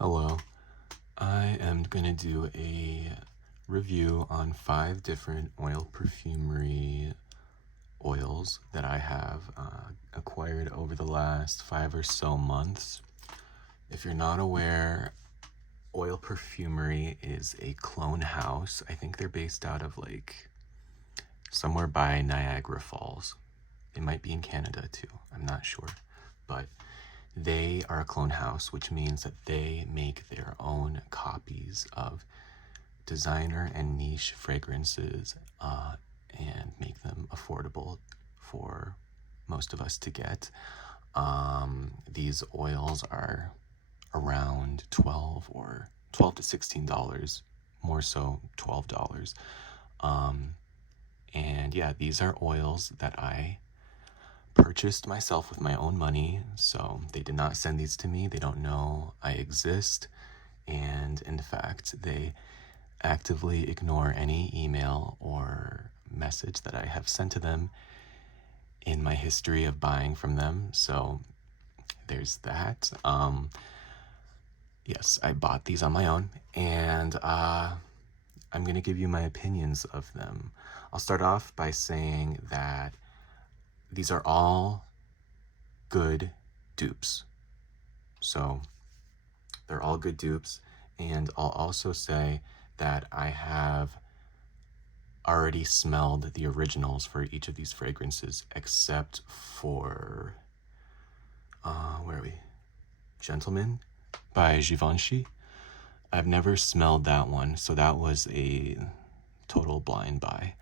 Hello, I am gonna do a review on 5 different OilPerfumery oils that I have acquired over the last 5 or so months. If you're not aware, OilPerfumery is a clone house. I think they're based out of like somewhere by Niagara Falls. It might be in Canada too, I'm not sure. But they are a clone house, which means that they make their own copies of designer and niche fragrances and make them affordable for most of us to get. These oils are around 12 to $16, more so $12. And yeah, these are oils that I purchased myself with my own money, so they did not send these to me. They don't know I exist, and in fact, they actively ignore any email or message that I have sent to them in my history of buying from them. So there's that. Yes, I bought these on my own, and I'm gonna give you my opinions of them. I'll start off by saying that these are all good dupes. So they're all good dupes. And I'll also say that I have already smelled the originals for each of these fragrances, except for, where are we? Gentleman by Givenchy. I've never smelled that one, so that was a total blind buy.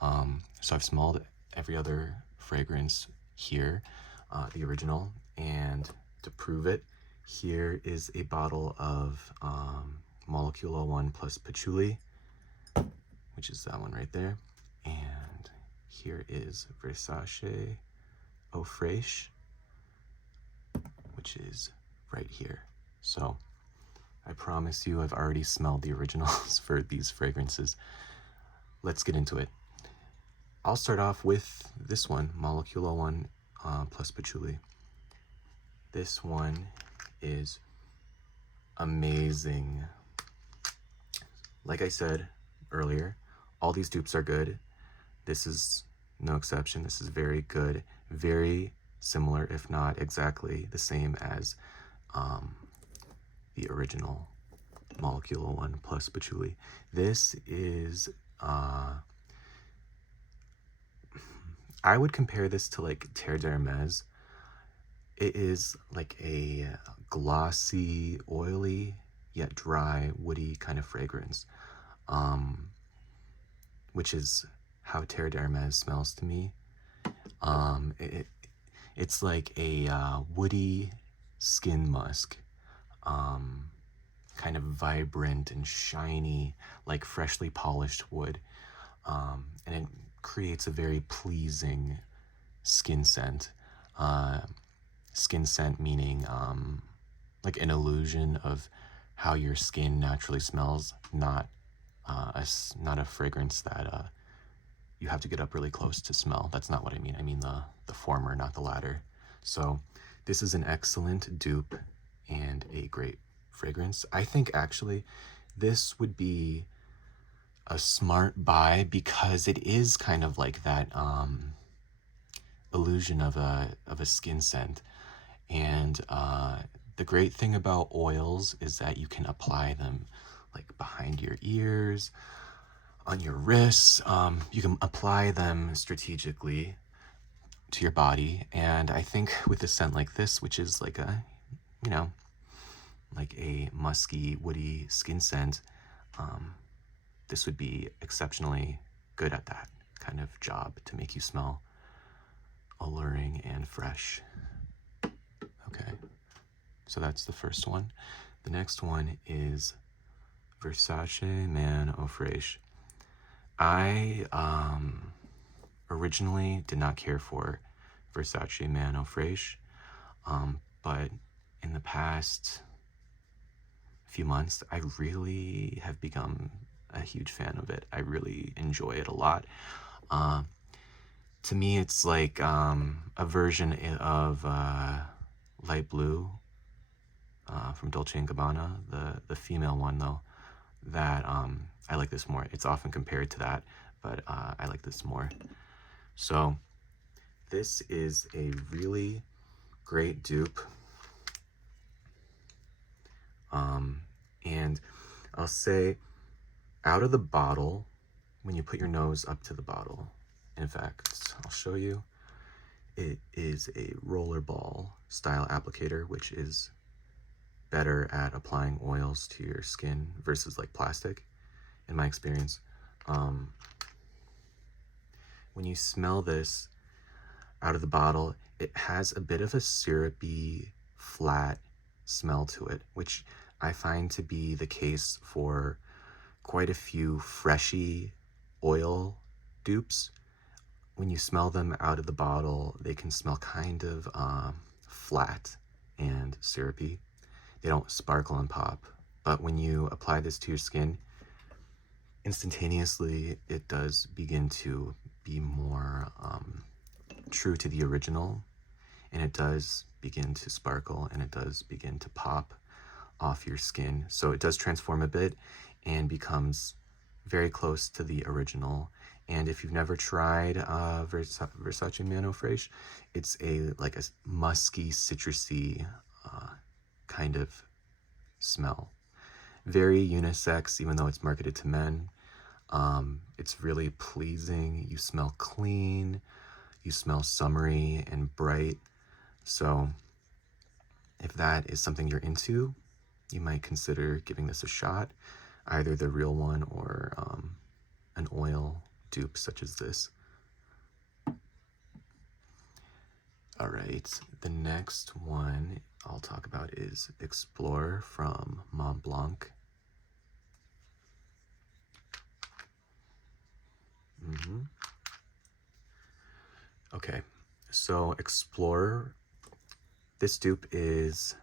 So I've smelled every other fragrance here, the original, and to prove it, here is a bottle of Molecule 1 plus Patchouli, which is that one right there, and here is Versace Fraiche, which is right here. So I promise you I've already smelled the originals for these fragrances. Let's get into it. I'll start off with this one, Molecule 1 plus Patchouli. This one is amazing. Like I said earlier, all these dupes are good. This is no exception. This is very good, very similar, if not exactly the same as the original Molecule 1 plus Patchouli. This is, I would compare this to like Terre d'Hermès. It is like a glossy, oily, yet dry, woody kind of fragrance, which is how Terre d'Hermès smells to me. It's like a woody skin musk, kind of vibrant and shiny, like freshly polished wood, and it creates a very pleasing skin scent. Skin scent meaning like an illusion of how your skin naturally smells, not a fragrance that you have to get up really close to smell. That's not what I mean. I mean the former, not the latter. So this is an excellent dupe and a great fragrance. I think actually this would be a smart buy because it is kind of like that illusion of a skin scent. And the great thing about oils is that you can apply them like behind your ears, on your wrists. You can apply them strategically to your body. And I think with a scent like this, which is like a, you know, like a musky, woody skin scent, this would be exceptionally good at that kind of job to make you smell alluring and fresh. Okay, so that's the first one. The next one is Versace Man Au Fraiche. I originally did not care for Versace Man Au Fraiche, but in the past few months, I really have become a huge fan of it. I really enjoy it a lot. To me, it's like a version of light blue from Dolce & Gabbana, the female one though, that I like this more. It's often compared to that, but I like this more. So this is a really great dupe. And I'll say out of the bottle, when you put your nose up to the bottle, in fact, I'll show you, it is a rollerball style applicator, which is better at applying oils to your skin versus like plastic, in my experience. When you smell this out of the bottle, it has a bit of a syrupy, flat smell to it, which I find to be the case for quite a few Fraiche oil dupes. When you smell them out of the bottle, they can smell kind of flat and syrupy. They don't sparkle and pop. But when you apply this to your skin, instantaneously it does begin to be more true to the original, and it does begin to sparkle and it does begin to pop off your skin. So it does transform a bit and becomes very close to the original. And if you've never tried Versace Mano Fraiche, it's like a musky, citrusy kind of smell. Very unisex, even though it's marketed to men. It's really pleasing. You smell clean. You smell summery and bright. So if that is something you're into, you might consider giving this a shot, either the real one or an oil dupe such as this. All right, the next one I'll talk about is Explore from Mont Blanc. Okay, so Explore, this dupe is,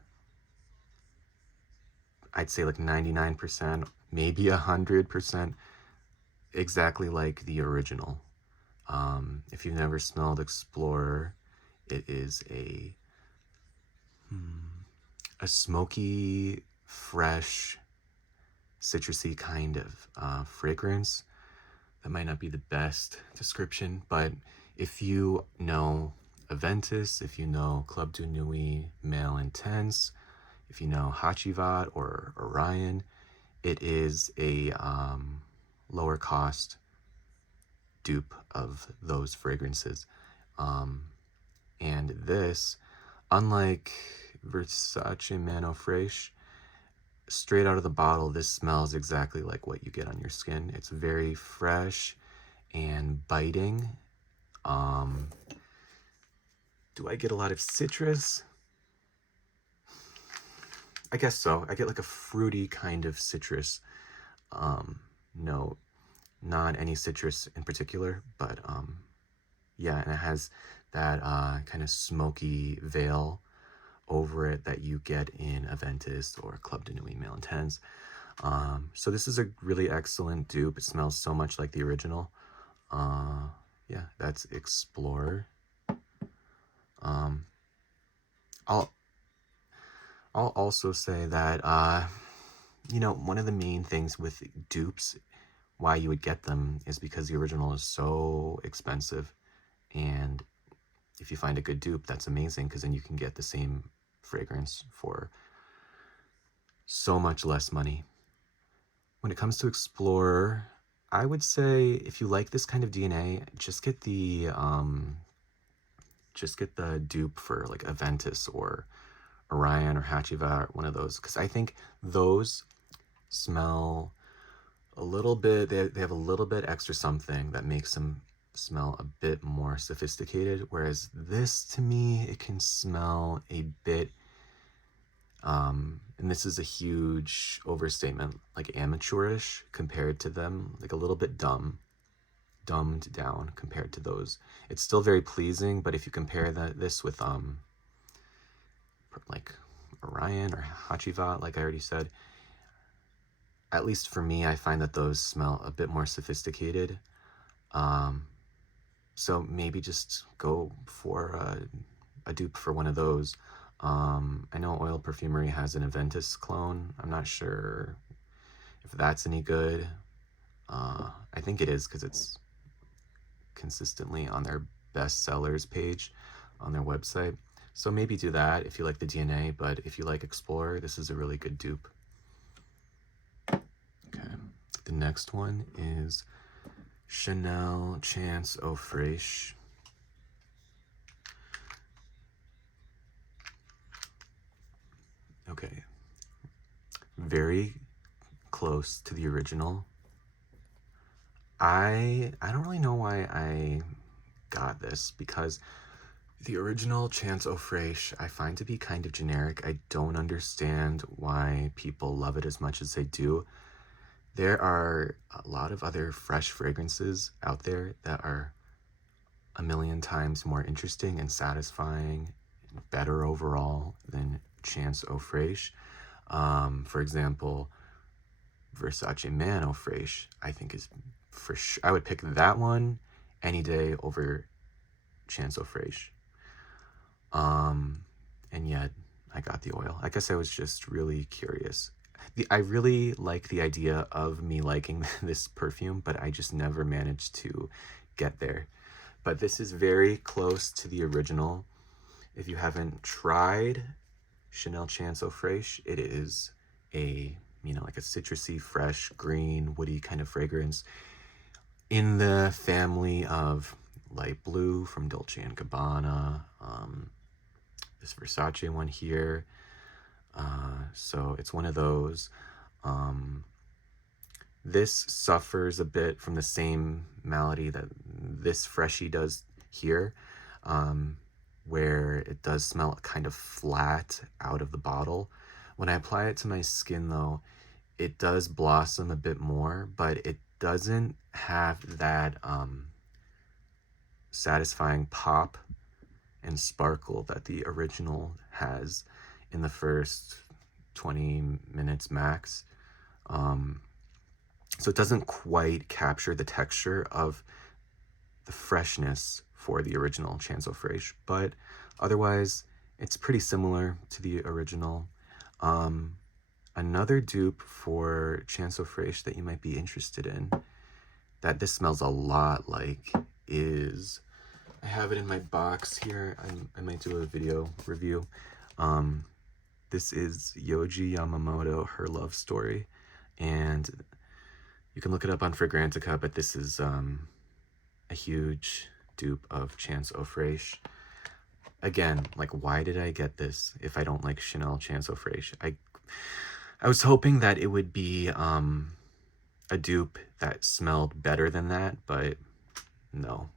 I'd say like 99%, maybe 100%, exactly like the original. If you've never smelled Explore, it is a smoky, fresh, citrusy kind of fragrance. That might not be the best description, but if you know Aventus, if you know Club de Nuit Male Intense, if you know Hachivat or Orion, it is a lower cost dupe of those fragrances. And this, unlike Versace Mano Fraiche, straight out of the bottle, this smells exactly like what you get on your skin. It's very fresh and biting. Do I get a lot of citrus? I guess so. I get like a fruity kind of citrus note. Not any citrus in particular, but yeah, and it has that kind of smoky veil over it that you get in Aventus or Club de Nuit Male Intense. So this is a really excellent dupe. It smells so much like the original. Yeah, that's Explorer. I'll also say that you know, one of the main things with dupes, why you would get them, is because the original is so expensive, and if you find a good dupe, that's amazing, because then you can get the same fragrance for so much less money. When it comes to Explorer, I would say if you like this kind of DNA, just get the dupe for like Aventus or Orion or Hachivat, one of those, because I think those smell a little bit, they have a little bit extra something that makes them smell a bit more sophisticated, whereas this, to me, it can smell a bit, and this is a huge overstatement, like amateurish compared to them, like a little bit dumbed down compared to those. It's still very pleasing, but if you compare this with like Orion or Hachivat, like I already said, at least for me, I find that those smell a bit more sophisticated. So maybe just go for a dupe for one of those. I know OilPerfumery has an Aventus clone. I'm not sure if that's any good. I think it is because it's consistently on their best sellers page on their website. So maybe do that if you like the DNA, but if you like Explorer, this is a really good dupe. Okay, the next one is Chanel Chance Eau Fraiche. Okay, very close to the original. I don't really know why I got this, because the original Chance Eau Fraiche I find to be kind of generic. I don't understand why people love it as much as they do. There are a lot of other fresh fragrances out there that are a million times more interesting and satisfying, and better overall than Chance Eau Fraiche. For example, Versace Man Eau Fraiche, I think is for sure. I would pick that one any day over Chance Eau Fraiche. And yet I got the oil. I guess I was just really curious. I really like the idea of me liking this perfume, but I just never managed to get there. But this is very close to the original. If you haven't tried Chanel Chance Eau Fraiche, it is a, like a citrusy, fresh, green, woody kind of fragrance in the family of Light Blue from Dolce & Gabbana, this Versace one here. So it's one of those. This suffers a bit from the same malady that this Fraiche does here, where it does smell kind of flat out of the bottle. When I apply it to my skin, though, it does blossom a bit more, but it doesn't have that satisfying pop and sparkle that the original has in the first 20 minutes max. So it doesn't quite capture the texture of the freshness for the original Chance Eau Fraiche, but otherwise it's pretty similar to the original. Another dupe for Chance Eau Fraiche that you might be interested in, that this smells a lot like, is, I have it in my box here. I might do a video review. This is Yohji Yamamoto, Her Love Story, and you can look it up on Fragrantica, but this is a huge dupe of Chance Eau Fraiche. Again, like, why did I get this if I don't like Chanel Chance Eau Fraiche? I was hoping that it would be a dupe that smelled better than that, but no.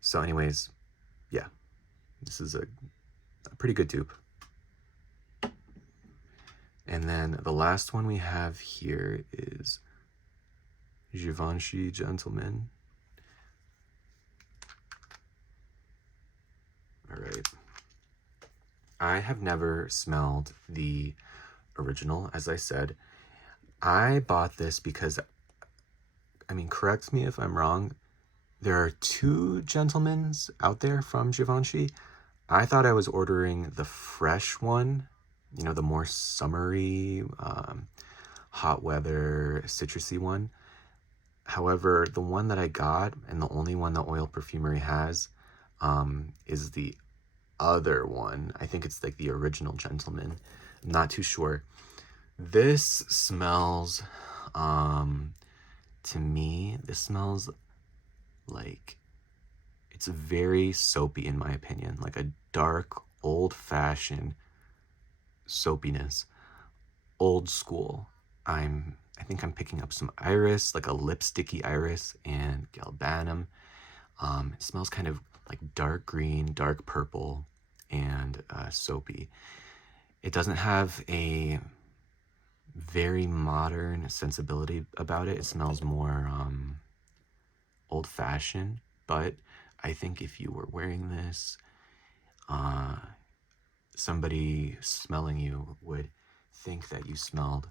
So anyways, yeah, this is a pretty good dupe. And then the last one we have here is Givenchy Gentleman. All right. I have never smelled the original, as I said. I bought this because, correct me if I'm wrong, there are 2 Gentlemans out there from Givenchy. I thought I was ordering the fresh one, the more summery, hot weather, citrusy one. However, the one that I got, and the only one that OilPerfumery has, is the other one. I think it's like the original Gentleman. I'm not too sure. This smells, to me, this smells like, it's very soapy in my opinion, like a dark, old-fashioned soapiness, old school. I think I'm picking up some iris, like a lipsticky iris, and galbanum. It smells kind of like dark green, dark purple, and soapy. It doesn't have a very modern sensibility about it. It smells more old-fashioned, but I think if you were wearing this, somebody smelling you would think that you smelled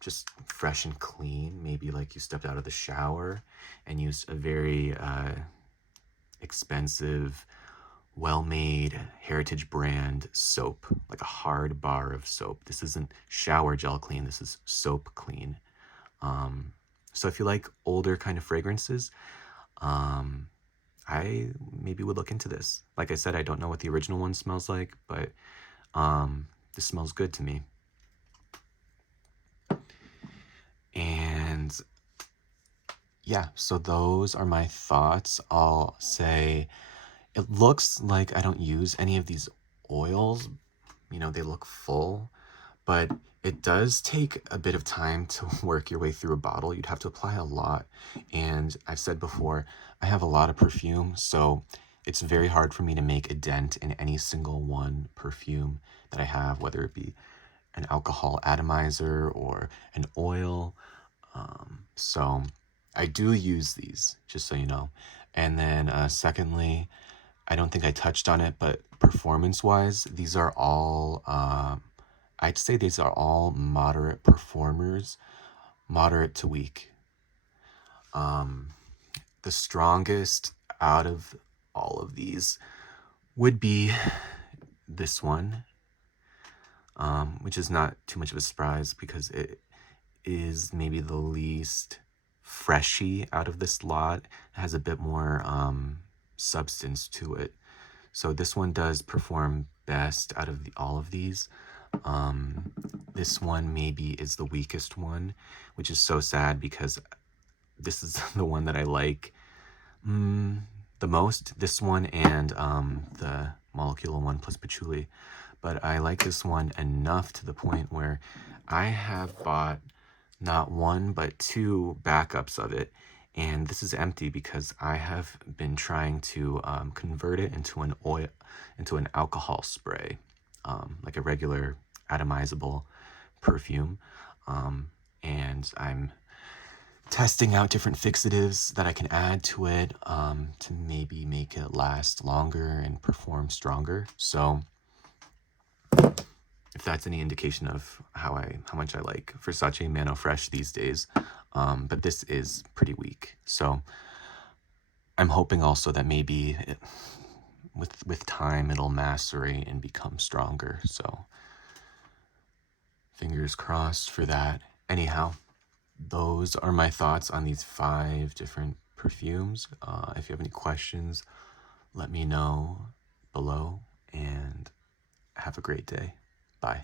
just fresh and clean, maybe like you stepped out of the shower and used a very expensive, well-made heritage brand soap, like a hard bar of soap. This isn't shower gel clean, this is soap clean. So if you like older kind of fragrances, I maybe would look into this. Like I said, I don't know what the original one smells like, but this smells good to me. And yeah, so those are my thoughts. I'll say it looks like I don't use any of these oils. You know, they look full, but it does take a bit of time to work your way through a bottle. You'd have to apply a lot. And I've said before, I have a lot of perfume, so it's very hard for me to make a dent in any single one perfume that I have, whether it be an alcohol atomizer or an oil. So I do use these, just so you know. And then secondly, I don't think I touched on it, but performance-wise, these are all, I'd say these are all moderate performers, moderate to weak. The strongest out of all of these would be this one, which is not too much of a surprise because it is maybe the least freshy out of this lot. It has a bit more substance to it. So this one does perform best out of all of these. This one maybe is the weakest one, which is so sad because this is the one that I like the most. This one and the molecular one plus patchouli. But I like this one enough to the point where I have bought not one but two backups of it, and this is empty because I have been trying to convert it into an alcohol spray, like a regular atomizable perfume, and I'm testing out different fixatives that I can add to it to maybe make it last longer and perform stronger. So if that's any indication of how much I like Versace Mano Fresh these days, but this is pretty weak. So I'm hoping also that maybe with time it'll macerate and become stronger. So fingers crossed for that. Anyhow, those are my thoughts on these 5 different perfumes. If you have any questions, let me know below, and have a great day. Bye.